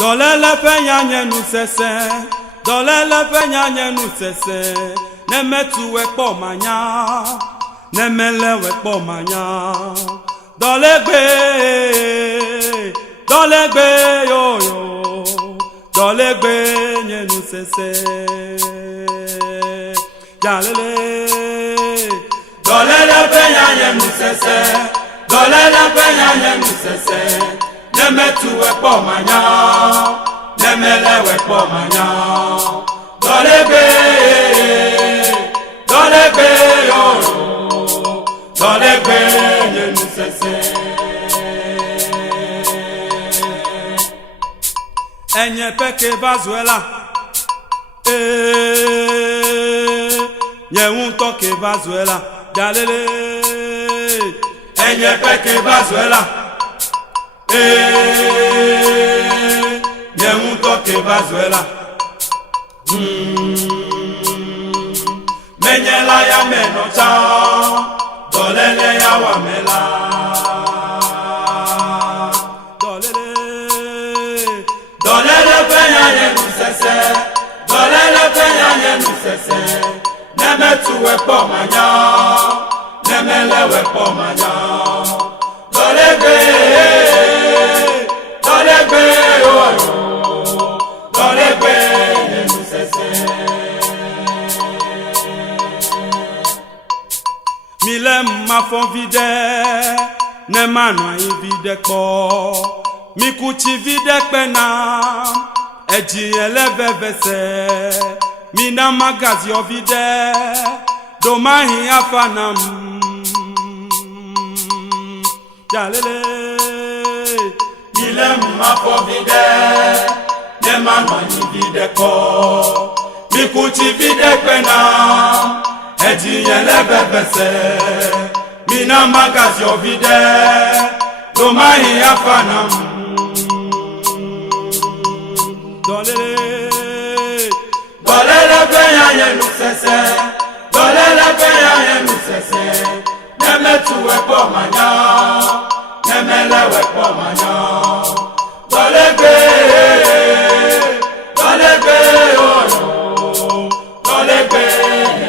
Dolele penyanye nu sese, dolele penyanye nu sese. Nemetu wekpo manya, nemele wekpo manya. Dolegbe yo yo, dolegbe nye nu sese. Jalele, dolele penyanye nu sese, dolele penyanye nu sese. Nemetu wekpo manya, nemele wekpo manya. Dolegbe yo yo, dolegbe nye nu sese. Enye peke bazuela, nye unto ke bazuela, jalele. Enye peke bazuela, nye unto ke bazuela. Menyela ya menocha, dolele ya wamela. Dolele penyanye nu sese, dolele penyanye nu sese. Nemetu wekpo manya, nemele wekpo manya. Dolegbe yo yo, dolegbe nye nu sese. Mile ma fon vide, ne manwa vide ko. Mi kuchi vide pena, eji eleve vese. Mi na magazi o vide, domahi afanam. Jalele, mile ma fon vide, ne manwa vide ko. Mi kuchi vide pena, eji eleve vese. Mi na magazi o vide, domahi afanam. Dolele penyanye nu sese, dolele penyanye nu sese. Nemetu wekpo manya, nemele wekpo manya. Dolegbe yo yo, dolegbe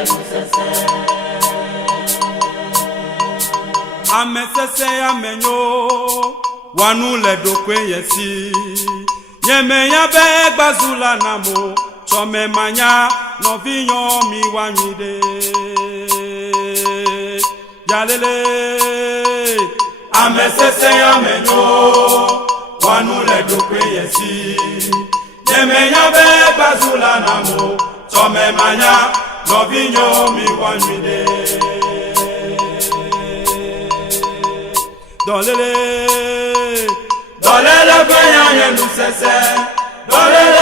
nu sese. Ame sese amenyo, wanu le dokwe yesi. Yeme ya be gbazula namo, chome manya no vinyo mi wanyide. Jalele, ame sese ya menyo, wanu le dokwe yesi. Yeme ya be gbazula namo, chome manya no vinyo mi wanyide. Dolele, dolele penyanye nu sese, dolele